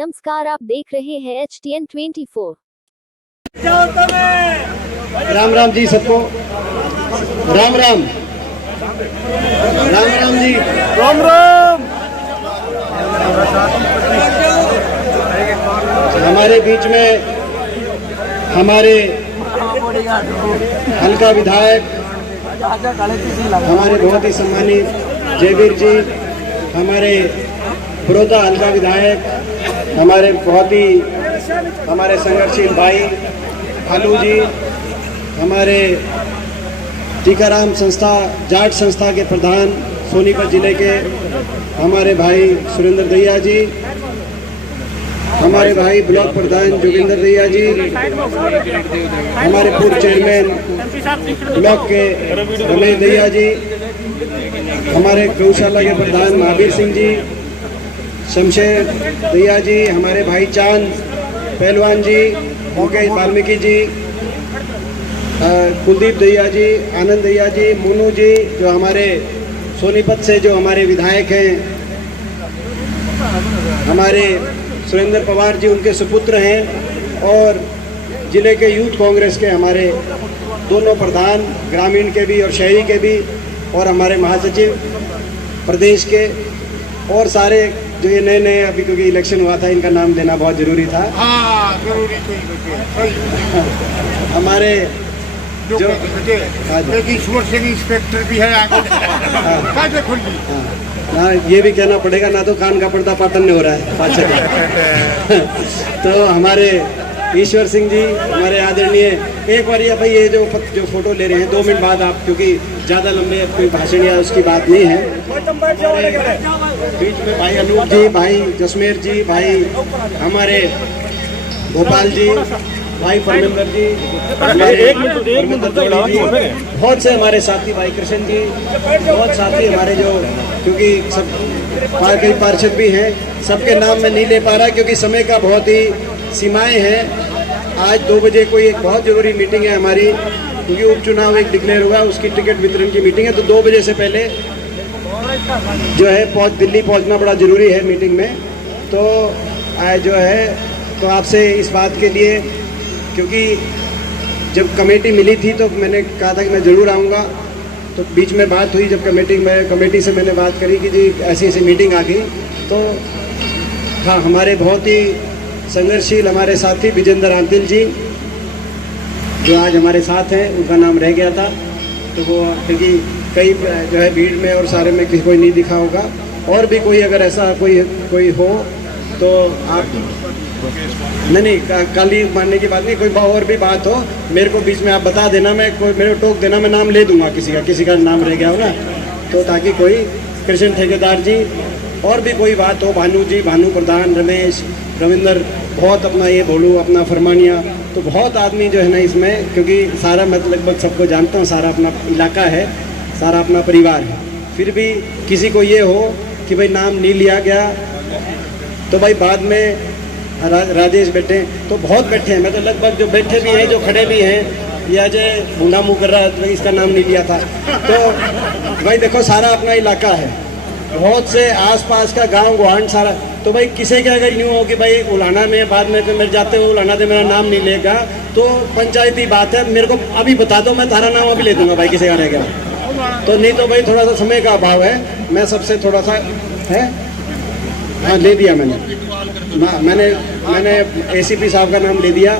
नमस्कार, आप देख रहे हैं HTN 24। राम राम जी सबको। राम राम राम राम जी। राम राम। हमारे बीच में हमारे हल्का विधायक, हमारे बहुत ही सम्मानित जयवीर जी, हमारे बड़ौदा हल्का विधायक, हमारे बहुत ही हमारे संघर्षशील भाई भालू जी, हमारे टीकाराम संस्था जाट संस्था के प्रधान सोनीपत जिले के हमारे भाई सुरेंद्र दैया जी, हमारे भाई ब्लॉक प्रधान जोगिंदर दैया जी, हमारे पूर्व चेयरमैन ब्लॉक के रमेश दैया जी, हमारे गौशाला के प्रधान महावीर सिंह जी, शमशेर दैया जी, हमारे भाई चांद पहलवान जी, मुकेश वाल्मीकि जी, कुलदीप दैया जी, आनंद दैया जी, मोनू जी, जो हमारे सोनीपत से जो हमारे विधायक हैं, हमारे सुरेंद्र पवार जी उनके सुपुत्र हैं, और जिले के यूथ कांग्रेस के हमारे दोनों प्रधान, ग्रामीण के भी और शहरी के भी, और हमारे महासचिव प्रदेश के, और सारे जो ये नए नए अभी क्योंकि इलेक्शन हुआ था इनका नाम देना बहुत जरूरी था। हाँ, जरूरी हमारे जो एक ईश्वर सिंह इंस्पेक्टर भी है आगे। हाँ, ये भी कहना पड़ेगा ना, तो कान का पर्दा पाटन नहीं हो रहा है पाचन। तो हमारे ईश्वर सिंह जी, हमारे आदरणीय, एक बार ये भाई ये जो फोटो ले रहे हैं 2 मिनट बाद आप, क्योंकि ज़्यादा लंबे कोई भाषण या उसकी बात नहीं है। बीच में भाई अनूप जी, भाई जसमेर जी, भाई हमारे गोपाल जी, भाई परमेंद्र जी, बहुत से हमारे साथी भाई कृष्ण जी, बहुत साथी हमारे जो, क्योंकि सब कई पार्षद भी हैं, सबके नाम मैं नहीं ले पा रहा क्योंकि समय का बहुत ही सीमाएं हैं। आज 2 बजे कोई एक बहुत ज़रूरी मीटिंग है हमारी, क्योंकि उपचुनाव एक डिक्लेयर हुआ, उसकी टिकट वितरण की मीटिंग है, तो 2 बजे से पहले जो है दिल्ली पहुंचना बड़ा ज़रूरी है मीटिंग में। तो आज जो है, तो आपसे इस बात के लिए, क्योंकि जब कमेटी मिली थी तो मैंने कहा था कि मैं ज़रूर आऊँगा, तो बीच में बात हुई जब कमेटी से मैंने बात करी कि जी ऐसी ऐसी मीटिंग आ गई, तो हाँ, हमारे बहुत ही संघर्षशील हमारे साथी विजेंद्र आंतिल जी जो आज हमारे साथ हैं, उनका नाम रह गया था, तो वो क्योंकि कई जो है भीड़ में और सारे में कोई नहीं दिखा होगा, और भी कोई अगर ऐसा कोई हो तो आप नहीं कल ही मानने की बात नहीं, कोई और भी बात हो मेरे को बीच में आप बता देना, मैं मेरे को टोक देना, मैं नाम ले दूंगा किसी का नाम रह गया हो ना, तो ताकि कोई कृष्ण ठेकेदार जी और भी कोई बात हो, भानु जी, भानु प्रधान, रमेश, रविंदर, बहुत अपना ये भोलू, अपना फरमानिया, तो बहुत आदमी जो है ना इसमें, क्योंकि सारा मैं लगभग सबको जानता हूँ, सारा अपना इलाका है, सारा अपना परिवार है, फिर भी किसी को ये हो कि भाई नाम नहीं लिया गया, तो भाई बाद में राजेश बैठे, तो बहुत बैठे हैं, मैं तो लगभग जो बैठे भी हैं, जो खड़े भी हैं, या जो भूंगा मुँह कर रहा है, तो इसका नाम नहीं लिया था, तो भाई देखो सारा अपना इलाका है, बहुत से आसपास का गांव गुहान सारा, तो भाई किसी का अगर यूँ हो कि भाई उलाना में बाद में तो मेरे जाते हुए उलाना से मेरा नाम नहीं लेगा, तो पंचायती बात है, मेरे को अभी बता दो, मैं तारा नाम अभी ले दूंगा भाई किसी का रह गया, तो नहीं तो भाई थोड़ा सा समय का अभाव है, मैं सबसे थोड़ा सा है, हाँ ले दिया मैंने ACP साहब का नाम ले दिया,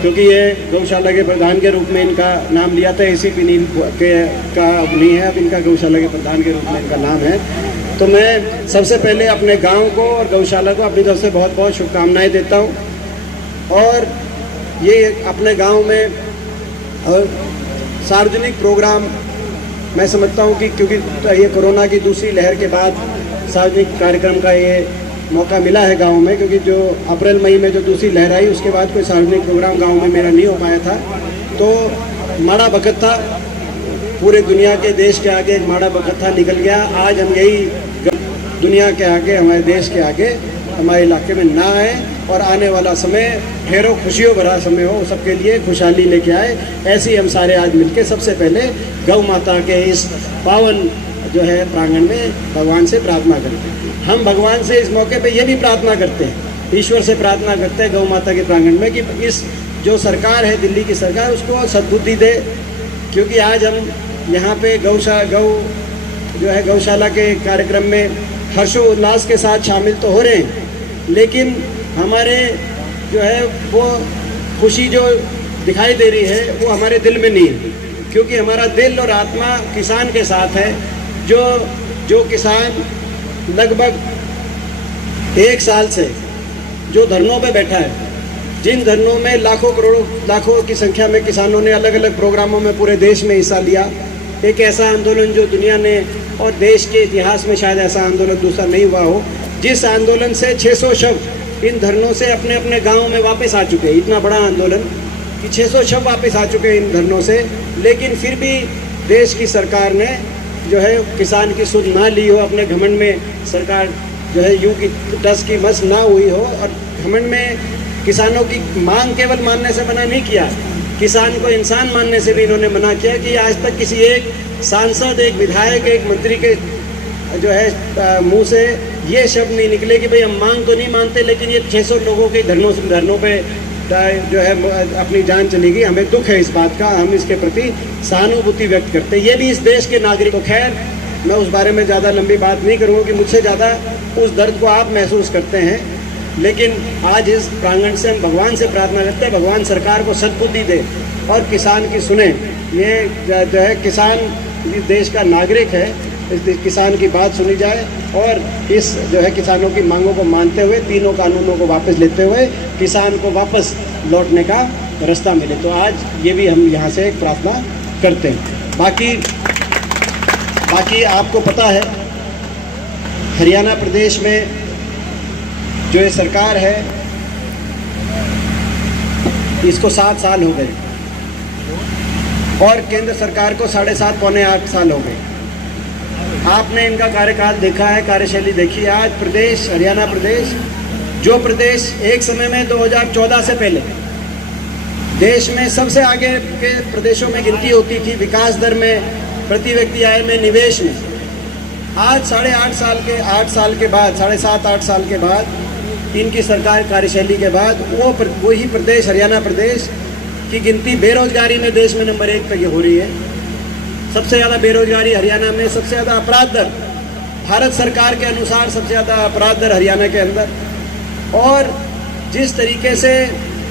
क्योंकि ये गौशाला के प्रधान के रूप में इनका नाम लिया था, ACP का नहीं है, अब इनका गौशाला के प्रधान के रूप में इनका नाम है। तो मैं सबसे पहले अपने गांव को और गौशाला को अपनी तरफ से बहुत बहुत शुभकामनाएं देता हूं, और ये अपने गांव में और सार्वजनिक प्रोग्राम मैं समझता हूं कि क्योंकि ये कोरोना की दूसरी लहर के बाद सार्वजनिक कार्यक्रम का ये मौका मिला है गांव में, क्योंकि जो अप्रैल मई में जो दूसरी लहर आई उसके बाद कोई सार्वजनिक प्रोग्राम गांव में मेरा नहीं हो पाया था, तो माड़ा वक्त था, पूरे दुनिया के देश के आगे एक माड़ा वक्त था, निकल गया। आज हम यही दुनिया के आगे, हमारे देश के आगे, हमारे इलाके में ना आए, और आने वाला समय ढेरों खुशियों भरा समय हो, सबके लिए खुशहाली लेके आए, ऐसे हम सारे आज मिलके सबसे पहले गौ माता के इस पावन जो है प्रांगण में भगवान से प्रार्थना करते हैं। हम भगवान से इस मौके पे ये भी प्रार्थना करते हैं ईश्वर से प्रार्थना करते हैं गौ माता के प्रांगण में कि इस जो सरकार है दिल्ली की सरकार उसको सद्बुद्धि दे, क्योंकि आज हम यहाँ पे गौशाला के कार्यक्रम में हर्षोल्लास के साथ शामिल तो हो रहे हैं, लेकिन हमारे जो है वो खुशी जो दिखाई दे रही है वो हमारे दिल में नहीं है, क्योंकि हमारा दिल और आत्मा किसान के साथ है। जो किसान लगभग 1 साल से जो धरनों पे बैठा है, जिन धरनों में लाखों की संख्या में किसानों ने अलग अलग प्रोग्रामों में पूरे देश में हिस्सा लिया, एक ऐसा आंदोलन जो दुनिया ने और देश के इतिहास में शायद ऐसा आंदोलन दूसरा नहीं हुआ हो, जिस आंदोलन से 600 शव इन धरनों से अपने अपने गाँव में वापस आ चुके हैं। इतना बड़ा आंदोलन कि 600 शव वापस आ चुके हैं इन धरनों से, लेकिन फिर भी देश की सरकार ने जो है किसान की सुध ना ली हो, अपने घमंड में सरकार जो है यूं की टस की मस ना हुई हो, और घमंड में किसानों की मांग केवल मानने से मना नहीं किया, किसान को इंसान मानने से भी इन्होंने मना किया कि आज तक किसी एक सांसद, एक विधायक, एक मंत्री के जो है मुंह से ये शब्द नहीं निकले कि भाई हम मांग तो नहीं मानते, लेकिन ये 600 लोगों के धरनों पे जो है अपनी जान चली गई। हमें दुख है इस बात का, हम इसके प्रति सहानुभूति व्यक्त करते हैं। ये भी इस देश के नागरिक को, खैर मैं उस बारे में ज़्यादा लंबी बात नहीं करूँगा कि मुझसे ज़्यादा उस दर्द को आप महसूस करते हैं, लेकिन आज इस प्रांगण से हम भगवान से प्रार्थना करते हैं, भगवान सरकार को सद्बुद्धि दे और किसान की सुने। ये जो है किसान इस देश का नागरिक है, इस किसान की बात सुनी जाए और इस जो है किसानों की मांगों को मानते हुए, तीनों कानूनों को वापस लेते हुए किसान को वापस लौटने का रास्ता मिले। तो आज ये भी हम यहाँ से एक प्रार्थना करते हैं। बाकी आपको पता है हरियाणा प्रदेश में जो ये सरकार है इसको 7 साल हो गए और केंद्र सरकार को 7.5 पौने 8 साल हो गए। आपने इनका कार्यकाल देखा है, कार्यशैली देखी है। आज प्रदेश, हरियाणा प्रदेश, जो प्रदेश एक समय में 2014 से पहले देश में सबसे आगे के प्रदेशों में गिनती होती थी विकास दर में, प्रति व्यक्ति आय में, निवेश में, आज 8.5 साल के बाद 7.5-8 साल के बाद इनकी सरकार कार्यशैली के बाद वही प्रदेश, हरियाणा प्रदेश की गिनती बेरोजगारी में देश में नंबर 1 पे हो रही है। सबसे ज़्यादा बेरोजगारी हरियाणा में, सबसे ज़्यादा अपराध दर भारत सरकार के अनुसार सबसे ज़्यादा अपराध दर हरियाणा के अंदर, और जिस तरीके से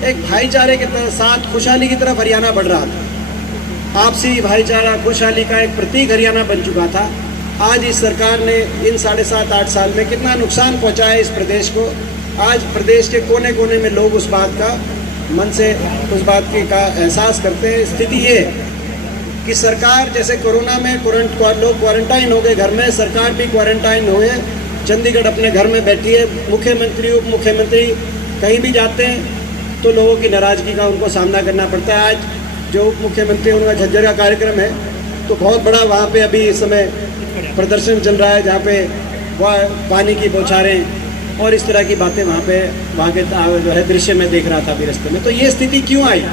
एक भाईचारे के साथ खुशहाली की तरफ हरियाणा बढ़ रहा था, आपसी भाईचारा खुशहाली का एक प्रतीक हरियाणा बन चुका था, आज इस सरकार ने इन 7.5-8 साल में कितना नुकसान पहुंचाया इस प्रदेश को। आज प्रदेश के कोने कोने में लोग उस बात का मन से उस बात की का एहसास करते हैं। स्थिति ये है कि सरकार जैसे कोरोना में लोग क्वारंटाइन हो गए घर में, सरकार भी क्वारंटाइन हुए, चंडीगढ़ अपने घर में बैठी है। मुख्यमंत्री, उप मुख्यमंत्री कहीं भी जाते हैं तो लोगों की नाराज़गी का उनको सामना करना पड़ता है। आज जो उप मुख्यमंत्री उनका झज्जर का कार्यक्रम है तो बहुत बड़ा वहाँ पे अभी इस समय प्रदर्शन चल रहा है, जहाँ पे पानी की बौछारें और इस तरह की बातें वहाँ के जो है दृश्य में देख रहा था अभी रास्ते में। तो ये स्थिति क्यों आई?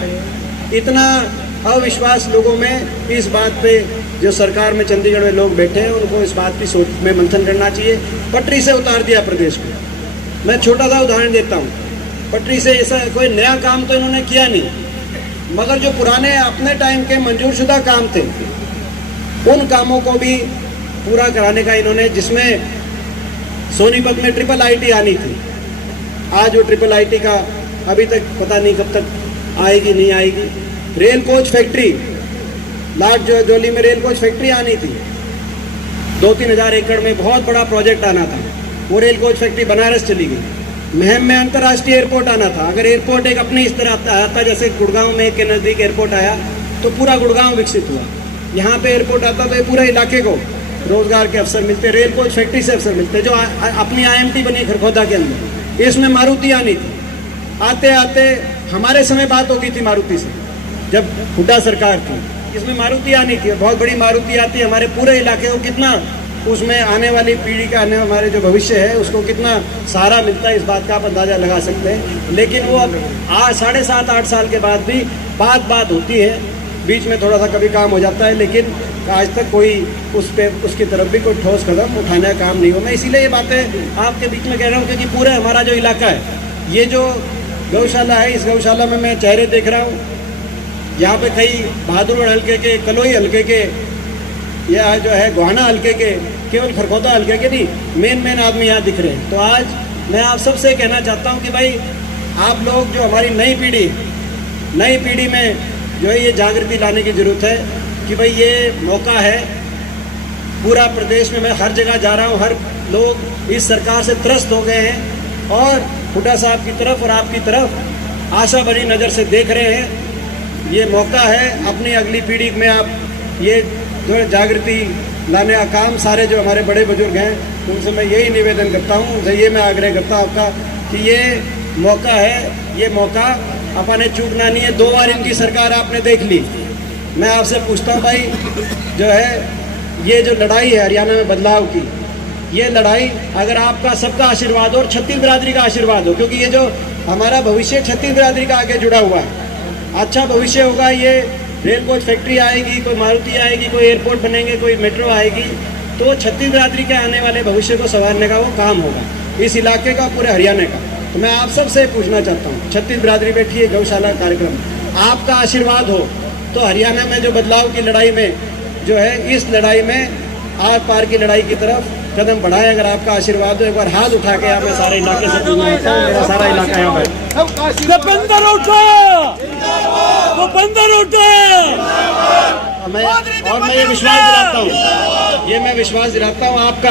इतना अविश्वास लोगों में इस बात पे, जो सरकार में चंडीगढ़ में लोग बैठे हैं उनको इस बात की सोच में मंथन करना चाहिए। पटरी से उतार दिया प्रदेश को। मैं छोटा सा उदाहरण देता हूँ, पटरी से ऐसा कोई नया काम तो इन्होंने किया नहीं, मगर जो पुराने अपने टाइम के मंजूरशुदा काम थे उन कामों को भी पूरा कराने का इन्होंने, जिसमें सोनीपत में IIIT आनी थी, आज वो IIIT का अभी तक पता नहीं कब तक आएगी नहीं आएगी। रेल कोच फैक्ट्री, लाट जोली में रेल कोच फैक्ट्री आनी थी, 2-3 हज़ार एकड़ में बहुत बड़ा प्रोजेक्ट आना था, वो रेल कोच फैक्ट्री बनारस चली गई। महम में अंतर्राष्ट्रीय एयरपोर्ट आना था, अगर एयरपोर्ट एक अपने इस तरह आता जैसे गुड़गांव में के नज़दीक एयरपोर्ट आया तो पूरा गुड़गांव विकसित हुआ। यहाँ पे एयरपोर्ट आता तो ये पूरे इलाके को रोजगार के अवसर मिलते, रेल कोच फैक्ट्री से अवसर मिलते। जो अपनी IMT बनी खरखोदा के अंदर, इसमें मारुति आनी थी। आते आते हमारे समय बात होती थी मारुति से, जब हुड्डा सरकार थी, इसमें मारुति आनी थी, बहुत बड़ी मारुति आती, हमारे पूरे इलाके को कितना, उसमें आने वाली पीढ़ी का, आने हमारे जो भविष्य है उसको कितना सहारा मिलता है, इस बात का आप अंदाज़ा लगा सकते हैं। लेकिन वो अब 7.5-8 साल के बाद भी बात होती है, बीच में थोड़ा सा कभी काम हो जाता है, लेकिन आज तक कोई उसकी तरफ भी कोई ठोस कदम उठाने का काम नहीं हो। मैं इसीलिए ये बातें आपके बीच में कह रहा हूँ क्योंकि पूरे हमारा जो इलाका है ये जो गौशाला है, इस गौशाला में मैं चेहरे देख रहा हूँ। यहाँ पे कई बहादुरगढ़ हल्के के, कलोई हल्के के, या जो है गोहाना हल्के के, केवल खरगोदा हल्के के नहीं, मेन आदमी यहाँ दिख रहे हैं। तो आज मैं आप सबसे कहना चाहता हूँ कि भाई आप लोग जो हमारी नई पीढ़ी में जो है ये जागृति लाने की ज़रूरत है कि भाई ये मौका है। पूरा प्रदेश में मैं हर जगह जा रहा हूँ, हर लोग इस सरकार से त्रस्त हो गए हैं और हुड्डा साहब की तरफ और आपकी तरफ आशा भरी नज़र से देख रहे हैं। ये मौका है अपनी अगली पीढ़ी में आप ये जो है जागृति लाने का काम, सारे जो हमारे बड़े बुजुर्ग हैं उनसे मैं यही निवेदन करता हूँ, उनसे ये मैं आग्रह करता हूँ आपका कि ये मौका है, ये मौका अपने चूकना नहीं है। 2 बार इनकी सरकार आपने देख ली। मैं आपसे पूछता हूँ भाई, जो है ये जो लड़ाई है हरियाणा में बदलाव की, ये लड़ाई अगर आपका सबका आशीर्वाद हो और छत्तीस बिरादरी का आशीर्वाद हो, क्योंकि ये जो हमारा भविष्य छत्तीस बिरादरी का आगे जुड़ा हुआ है, अच्छा भविष्य होगा। ये रेल कोच फैक्ट्री आएगी, कोई मारुति आएगी, कोई एयरपोर्ट बनेंगे, कोई मेट्रो आएगी, तो छत्तीस बिरादरी के आने वाले भविष्य को संवारने का वो काम होगा, इस इलाके का, पूरे हरियाणा का। तो मैं आप सबसे पूछना चाहता हूँ, छत्तीस बिरादरी बैठी है गौशाला कार्यक्रम, आपका आशीर्वाद हो तो हरियाणा में जो बदलाव की लड़ाई में जो है, इस लड़ाई में आर पार की लड़ाई की तरफ कदम बढ़ाएं। अगर आपका आशीर्वाद हो, एक बार हाथ उठा के आप मैं सारे इलाके से पूछना चाहता हूँ, मेरा सारा इलाका यहाँ पर भूपेंद्र उठो, भूपेंद्र उठो। मैं ये विश्वास दिलाता हूँ, ये मैं विश्वास दिलाता हूँ आपका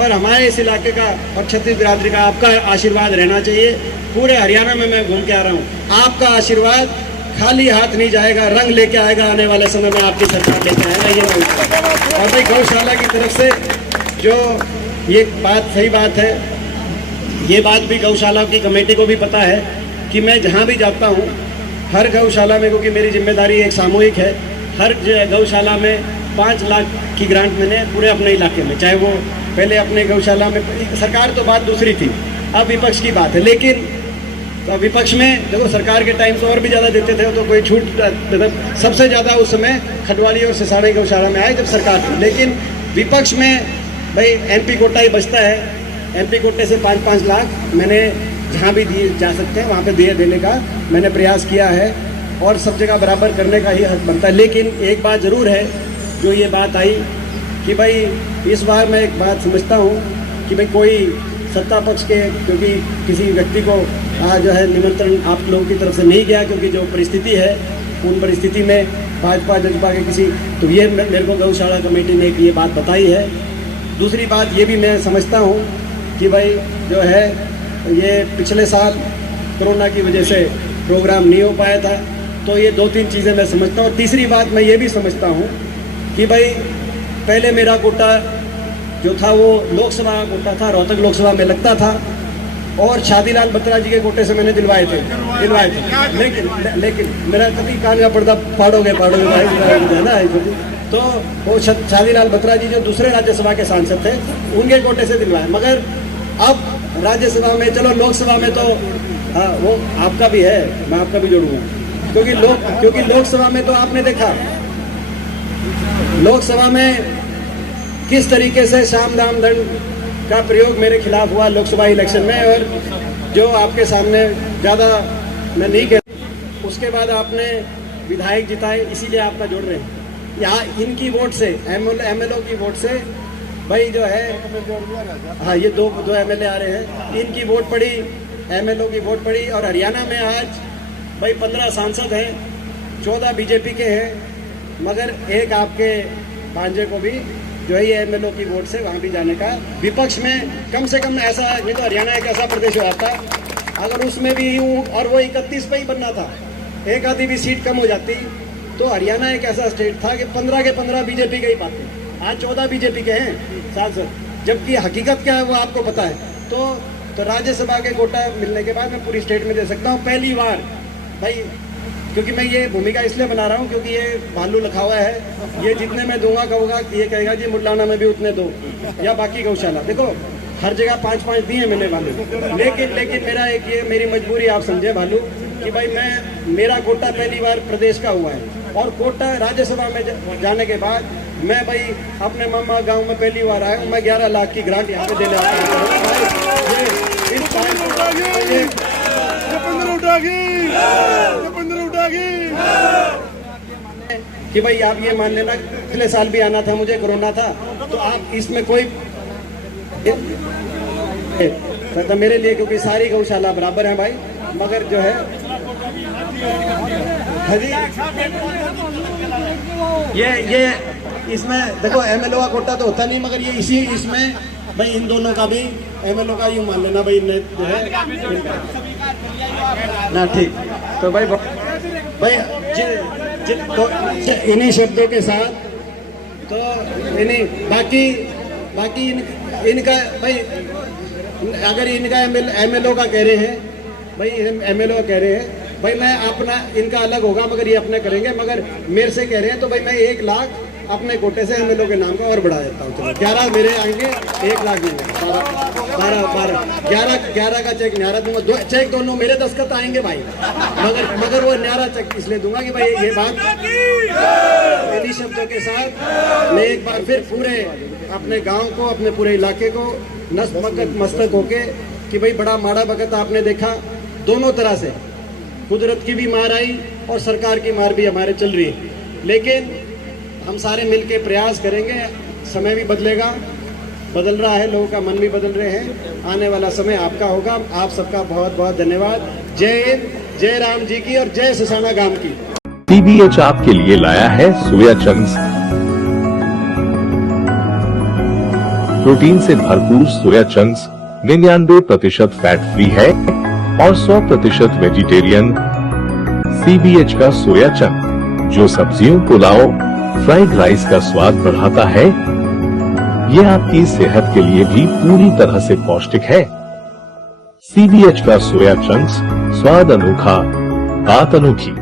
और हमारे इस इलाके का और छत्तीस बिरादरी का आपका आशीर्वाद रहना चाहिए। पूरे हरियाणा में मैं घूम के आ रहा हूँ, आपका आशीर्वाद खाली हाथ नहीं जाएगा, रंग लेके आएगा। आने वाले समय में आपकी सरकार लेके आएगा, ये मैं। और भाई गौशाला की तरफ से जो ये बात सही बात है, ये बात भी गौशाला की कमेटी को भी पता है कि मैं जहाँ भी जाता हूँ, हर गौशाला में, क्योंकि मेरी जिम्मेदारी एक सामूहिक है, हर गौशाला में 5 लाख की ग्रांट मैंने पूरे अपने इलाके में, चाहे वो पहले अपने गौशाला में, सरकार तो बात दूसरी थी, अब विपक्ष की बात है। लेकिन तो विपक्ष में देखो, सरकार के टाइम तो और भी ज़्यादा देते थे, तो कोई छूट, मतलब सबसे ज़्यादा उस समय खटवाली और सिसाड़ी गौशाला में आए जब सरकार थी। लेकिन विपक्ष में भाई एमपी कोटा ही बचता है, एमपी कोटे से 5-5 लाख मैंने जहाँ भी दिए जा सकते हैं वहाँ पे देने का मैंने प्रयास किया है और सब जगह बराबर करने का ही हक बनता है। लेकिन एक बात ज़रूर है, जो ये बात आई कि भाई इस बार मैं एक बात समझता हूँ कि भाई कोई सत्ता पक्ष के, क्योंकि किसी व्यक्ति को जो है निमंत्रण आप लोगों की तरफ से नहीं गया, क्योंकि जो परिस्थिति है उन परिस्थिति में भाजपा जजपा के किसी, तो ये मेरे को गौशाला कमेटी ने ये बात बताई है। दूसरी बात ये भी मैं समझता हूँ कि भाई जो है ये पिछले साल कोरोना की वजह से प्रोग्राम नहीं हो पाया था, तो ये 2-3 चीज़ें मैं समझता हूँ। तीसरी बात मैं ये भी समझता हूँ कि भाई पहले मेरा कोटा जो था वो लोकसभा कोटा था, रोहतक लोकसभा में लगता था और शादीलाल बत्रा जी के कोटे से मैंने दिलवाए थे। लेकिन मेरा कभी कान का पर्दा पाड़ोगे भाई है ना। तो वो शादीलाल बत्रा जी जो दूसरे राज्यसभा के सांसद थे उनके कोटे से दिलवाए, मगर अब राज्यसभा में, चलो लोकसभा में तो हाँ वो आपका भी है, मैं आपका भी जोड़ूंगा, क्योंकि लोकसभा में तो आपने देखा लोकसभा में किस तरीके से साम दाम दंड का प्रयोग मेरे खिलाफ हुआ लोकसभा इलेक्शन में, और जो आपके सामने ज़्यादा मैं नहीं कह, उसके बाद आपने विधायक जिताए, इसीलिए आपका जोड़ रहे हैं। यहाँ इनकी वोट से, एमएलओ की वोट से भाई जो है, हाँ ये दो एमएलए आ रहे हैं, इनकी वोट पड़ी, एमएलओ की वोट पड़ी। और हरियाणा में आज भाई 15 सांसद हैं, 14 बीजेपी के हैं, मगर एक आपके भांजे को भी जो है ये एमएलओ की वोट से वहाँ भी जाने का, विपक्ष में कम से कम ऐसा, नहीं तो हरियाणा एक ऐसा प्रदेश हुआ था अगर उसमें भी हूँ और वो 31 पे ही बनना था, एक आधी भी सीट कम हो जाती, तो हरियाणा एक ऐसा स्टेट था कि 15 के 15 बीजेपी के ही पाते, आज 14 बीजेपी के हैं सांसद, जबकि हकीकत क्या है वो आपको पता है। तो राज्यसभा के कोटा मिलने के बाद मैं पूरी स्टेट में दे सकता हूँ पहली बार भाई, क्योंकि मैं ये भूमिका इसलिए बना रहा हूँ क्योंकि ये भालू लिखा हुआ है, ये जितने मैं दूंगा कहूँगा, ये कहेगा जी मुरलाना में भी उतने दो, या बाकी गौशाला, देखो हर जगह 5-5 दिए मैंने भालू। लेकिन मेरा एक ये मेरी मजबूरी आप समझे भालू कि भाई मेरा कोटा पहली बार प्रदेश का हुआ है, और कोटा राज्यसभा में जाने के बाद मैं भाई अपने मामा गांव में पहली बार आया हूँ, मैं 11 लाख की ग्रांट यहाँ पे देने आता हूँ। उठागी, बंदर उठागी। कि भाई आप ये मान लेना, पिछले साल भी आना था मुझे, कोरोना था, तो आप इसमें कोई तो मेरे लिए, क्योंकि सारी गौशाला बराबर है भाई, मगर जो है ये इसमें देखो एमएलओ का कोटा तो होता नहीं, मगर ये इसी इसमें भाई इन दोनों का भी एमएलओ का यूं मान लेना भाई, जो है ना, ठीक। तो भाई तो इन्हीं शब्दों के साथ, तो इन्हीं बाकी इनका भाई, अगर इनका एमएलओ का कह रहे हैं भाई, एमएलओ कह रहे हैं भाई मैं अपना, इनका अलग होगा मगर ये अपने करेंगे, मगर मेरे से कह रहे हैं तो भाई मैं 1 लाख अपने कोटे से एमएलओ के नाम का और बढ़ा देता हूँ। 11 मेरे आएंगे, 1 लाख नहीं, 11 का चेक न्यारा दूंगा, चेक दोनों मेरे दस्तखत आएंगे भाई, मगर वो न्यारा चेक इसलिए दूंगा कि भाई ये बात इन्हीं शब्दों के साथ मैं एक बार फिर पूरे अपने गांव को, अपने पूरे इलाके को मस्तक होके कि भाई बड़ा माड़ा वक्त आपने देखा, दोनों तरह से कुदरत की भी मार आई और सरकार की मार भी हमारे चल रही है, लेकिन हम सारे मिलके प्रयास करेंगे। समय भी बदलेगा, बदल रहा है, लोगों का मन भी बदल रहे हैं, आने वाला समय आपका होगा। आप सबका बहुत बहुत धन्यवाद। जय हिंद, जय राम जी की और जय ससाना गांव की। CBH आपके लिए लाया है सोया चंक्स। प्रोटीन से भरपूर सोया चंक्स 99% फैट फ्री है और 100% वेजिटेरियन। CBH का सोया चंक जो सब्जियों, पुलाव, फ्राइड राइस का स्वाद बढ़ाता है, यह आपकी सेहत के लिए भी पूरी तरह से पौष्टिक है। CBH का सोया चंक्स, स्वाद अनोखा, बात अनोखी।